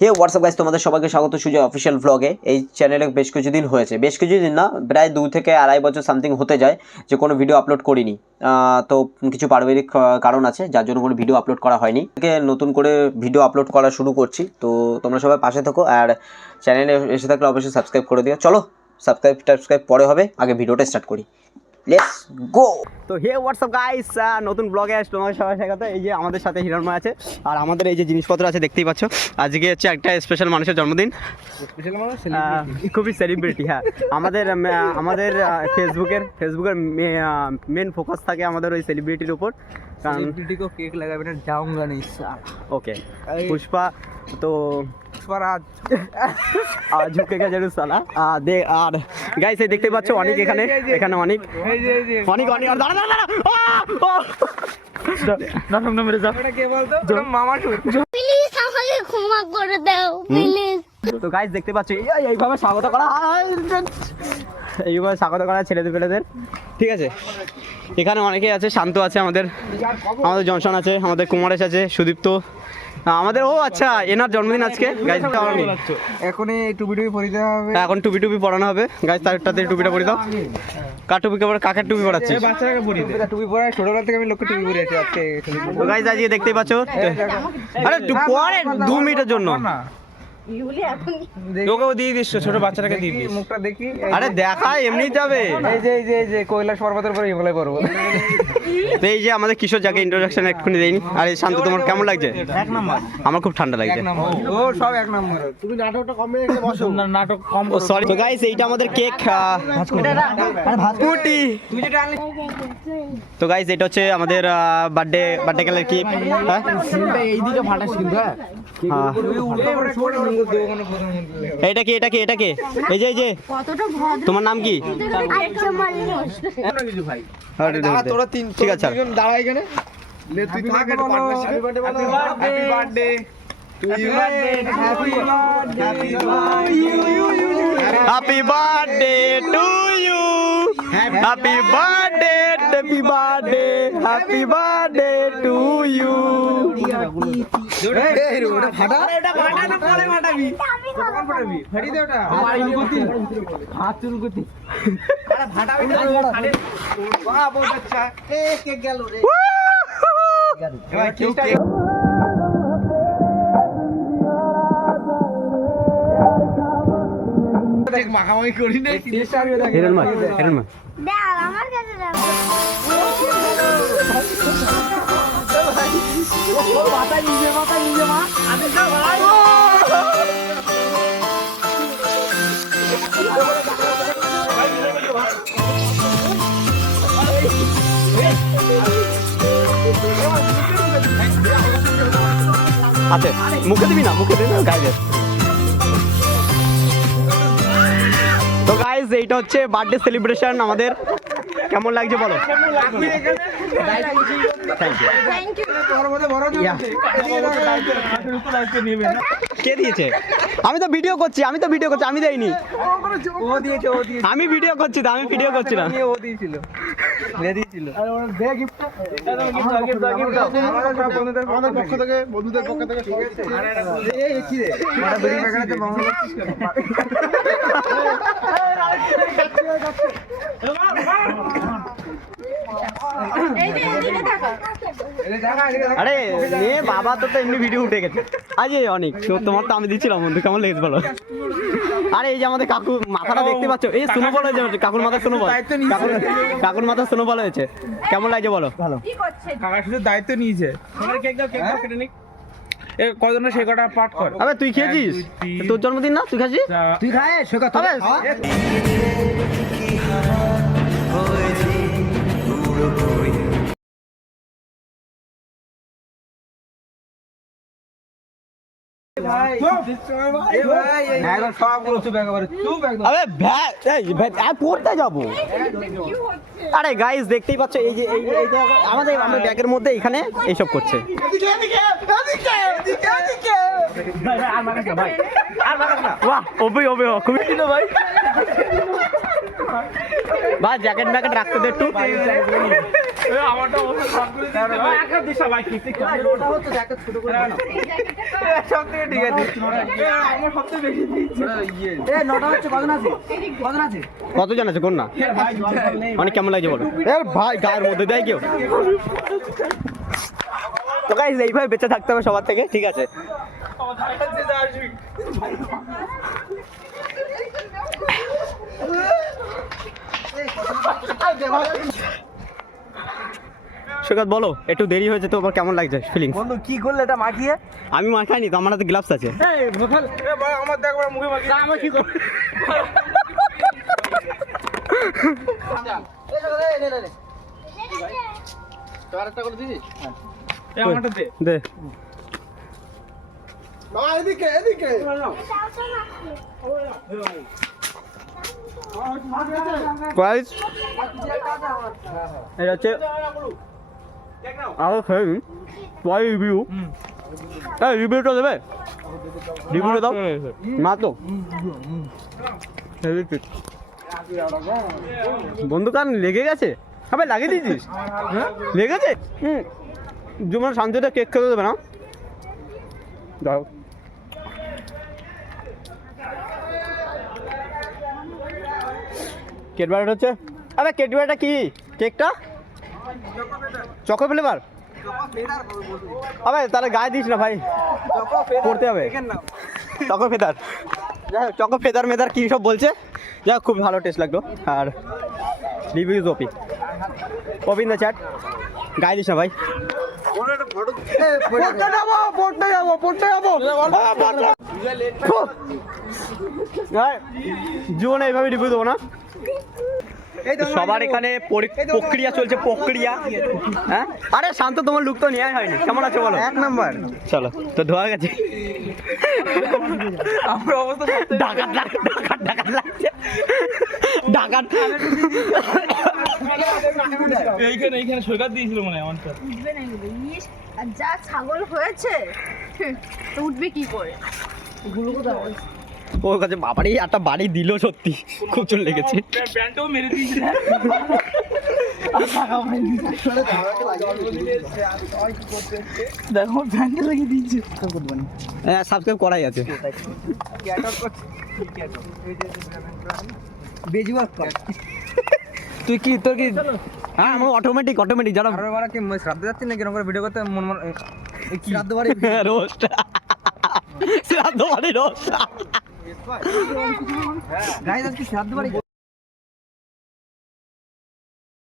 হে WhatsApp guys, তোমাদের সবাইকে স্বাগত সুজয় অফিসিয়াল ব্লগে। এই চ্যানেলে বেশ কিছুদিন হয়েছে, বেশ কিছুদিন না, প্রায় 2 থেকে আড়াই বছর সামথিং হতে যায় যে কোনো ভিডিও আপলোড করিনি। তো কিছু পারিবারিক কারণ আছে যার জন্য কোনো ভিডিও আপলোড করা হয়নি। নতুন করে ভিডিও আপলোড করা শুরু করছি, তো তোমরা সবাই পাশে থাকো আর চ্যানেলে এসে থাকলে অবশ্যই সাবস্ক্রাইব করে দিও। চলো সাবস্ক্রাইব পরে হবে, আগে ভিডিওটা স্টার্ট করি, লেটস গো। তো হে হোয়াটসঅ্যাপ গাইস, নতুন ব্লগে আসলে তোমাদের সবাই স্বাগত। এই যে আমাদের সাথে হিরণময় আছে আর আমাদের এই যে জিনিসপত্র আছে দেখতেই পাচ্ছ। আজকে হচ্ছে একটা স্পেশাল মানুষের জন্মদিন, খুবই সেলিব্রিটি। হ্যাঁ, আমাদের ফেসবুকের মেন ফোকাস থাকে আমাদের ওই সেলিব্রিটির উপর। सेलिब्रिटी को केक लगा बिना जाऊंगा नहीं साला। ওকে পুষ্পা, তো स्वराज আর ঝুঁকেগা জরুর সালা। আর গাইস এই দেখতে পাচ্ছ অনেক, এখানে অনেক আর দাঁড়া নাম মেরে যাও। এটা কে বলতো? ওটা মামা টু। প্লিজ আমাকে ক্ষমা করে দাও প্লিজ। তো গাইস দেখতে পাচ্ছ এইভাবে স্বাগত করা ছেলেদের, ঠিক আছে। এখানে অনেকেই আছে, শান্ত আছে, আমাদের জনসন আছে, আমাদের কুমারেশ আছে, সুদীপ্ত, আমাদের ও আচ্ছা এনার জন্মদিন আজকে গাইস। এখন এই টুপি পরিতে হবে। এখন টুপি পরানো হবে গাইস, তারটাতে টুপিটা পরিয়ে দাও। কার টুপি পরে কাকের টুপি পরাচ্ছে? বাচ্চাকে পরিয়ে দে। টুপি পরায় ছোটবেলা থেকে আমি লোককে টুপি পরিয়েছি আজকে। তো গাইস আজকে দেখতেই পাচ্ছ, আরে পরে 2 মিনিটের জন্য তোকেও দিয়ে দিস, ছোট বাচ্চাটাকে দিয়ে দিস। মুখটা দেখি। আরে দেখা এমনি যাবে। এই যে কৈলাস পর্বতের পরে হিমালয় পর্বত। তো এই যে আমাদের কিশোর, যাকে ইন্ট্রোডাকশন এক্ষুনি দেয়নি। আরে শান্ত, তোমার কেমন লাগছে? এক নাম্বার। আমার খুব ঠান্ডা লাগছে। ও সব এক নাম্বার। তুমি নাটকটা কম রেখে বসো। নাটক কম। ও সরি। তো গাইস এইটা আমাদের কেক। আরে ভাতকুটি তুই যেটা আনলি। তো গাইস এটা হচ্ছে আমাদের বার্থডে কালের কেক। হ্যাঁ এইদিকে ফাটাস কিন্তু। হ্যাঁ তুই উল্টো করে ছোট নিয়ে দেবো কোনো প্রধানমন্ত্রী। এটা কে এই যে কতটা ভদ্র। তোমার নাম কি? আচ্ছা মানুষ। কিছু ভাই। তোরা তিন, ঠিক আছে দাঁড়া এখানে। লে তুই থাক একটা partnership. Happy birthday to you. Happy birthday to you, happy birthday to you. ওটা ফাটা। এটা ফাটা না, পরে ফাটাবি। কখন ফাটাবি? ফাটি দে ওটা। হাত চুলকুতি। আরে ফাটাবি না, ফাটে। বাহ বহুত আচ্ছা। এ কেক গেল রে। এবার কেকটা দেখ মাখামাখি করি না। হিরণময় দাও আমার কাছে দাও। মাথা নিজে মা। আমি তো ভাই। আচ্ছা মুখে দিবি না গাইবে। তো গাইস এইটা হচ্ছে বার্থডে সেলিব্রেশন আমাদের, কেমন লাগছে বলো? Thank you. কে দিয়েছে? আমি তো ভিডিও করছি, আমি দেইনি। ও দিয়েছে। আমি ভিডিও করছি না। ও দিয়েছিল। দে গিফট। আমাদের পক্ষ থেকে বন্ধুদের পক্ষ থেকে এই কি রে? এটা বিড়ি প্যাকেটে বাংলা করছিস কেন? আরে বাবা তো এমনি ভিডিও উঠে গেছে। আজ অনেক তোমার তো আমি দিচ্ছিলাম বন্ধু, কেমন লেগেছে বলো? আরে এই যে আমাদের কাকু মাথাটা দেখতে পাচ্ছ, এই শুনো বলো, কাকুর মাথা শুনো বলো, কাকুর মাথা শুনো বলো হয়েছে, কেমন লাগছে বলো? ভালো। কাকা শুধু দায়িত্ব নিয়েছে। কেক দাও কেটে নিক। এ কজনে সে কটা পাঠ কর। আবে তুই খেয়েছিস? তোর জন্মদিন না, তুই খাচ্ছিস? তুই খায় সে কথা। পড়তে যাবো। আরে গাইস দেখতেই পাচ্ছ, এই যে আমাদের ব্যাগের মধ্যে এখানে এইসব করছে। বাহ, খুবই ভাই। ভাই জ্যাকেট ম্যাকেট রাখতে দে একটু। কতজন আছে কোন না মানে কেমন লাগছে বলো ভাই গায়ের মধ্যে দেয় কেউ তো গাইস এইভাবে বেঁচে থাকতে হবে সবার থেকে ঠিক আছে সৈকত বলো একটু দেরি হয়েছে তো আবার কেমন লাগছে ফিলিংস বন্ধু কি করলে এটা মাখিয়ে? আমি মাখাইনি তো আমার হাতে গ্লাভস আছে আমার দেখ মুখে মাখিয়ে আমার কি করব? দে এদিকে এদিকে গাইস এটা হচ্ছে আরো ফেম ওয়াই রিভিউ এই রিভিউটা দেবে রিভিউটা দাও না তো বন্ধু কান লেগে গেছে আবে লাগিয়ে দিয়েছিস লেগেছে যেমন শান্তিতে কেক খেতে দেবে না যাও কেটবারটা হচ্ছে আরে কেটবারটা কি কেকটা চকো ফ্লেভার আবে তাহলে গায়ে দিস না ভাই পড়তে হবে চকো ফেদার যাই হোক চকো ফেদার মেদার কী সব বলছে যাই হোক খুব ভালো টেস্ট লাগলো আর রিভিউজ ওপি ওপি ইন দ্য চ্যাট গায়ে দিস না ভাই পড়তে যাবো জীবনে এইভাবে রিভিউ দেবো না সবার এখানে প্রক্রিয়া চলছে প্রক্রিয়া হ্যাঁ আরে শান্ত তোমার লুক তো নেওয়াই হয়নি কেমন আছে বলো 1 নাম্বার চলো তো ধোয়া গেছে আমার অবস্থা ডাকাত লাগছে ডাকাত এইখানে সরকার দিয়েছিল মনে হয় আমারটা উঠবে না কিন্তু ইস, আর যা ছাগল হয়েছে তো উঠবে কি করে ওর কাছে বাবারই একটা বাড়ি দিল সত্যি খুব চলে লেগেছে ব্যান্ডটাও মেরে দিয়েছে দেখো ব্যান্ডে লাগিয়ে দিয়েছে হ্যাঁ সাবস্ক্রাইব করাই আছে তুই কি তোর কি হ্যাঁ আমার অটোমেটিক যারা আর কি শ্রাদ্ধ যাচ্ছি নাকি এরকম করে ভিডিও করতে মন কি শ্রাদ্ধ বাড়ি রোস্ট শ্রাদ্ধ বাড়ি রোস্ট গাইস আজকে শ্রাদ্ধ বাড়ি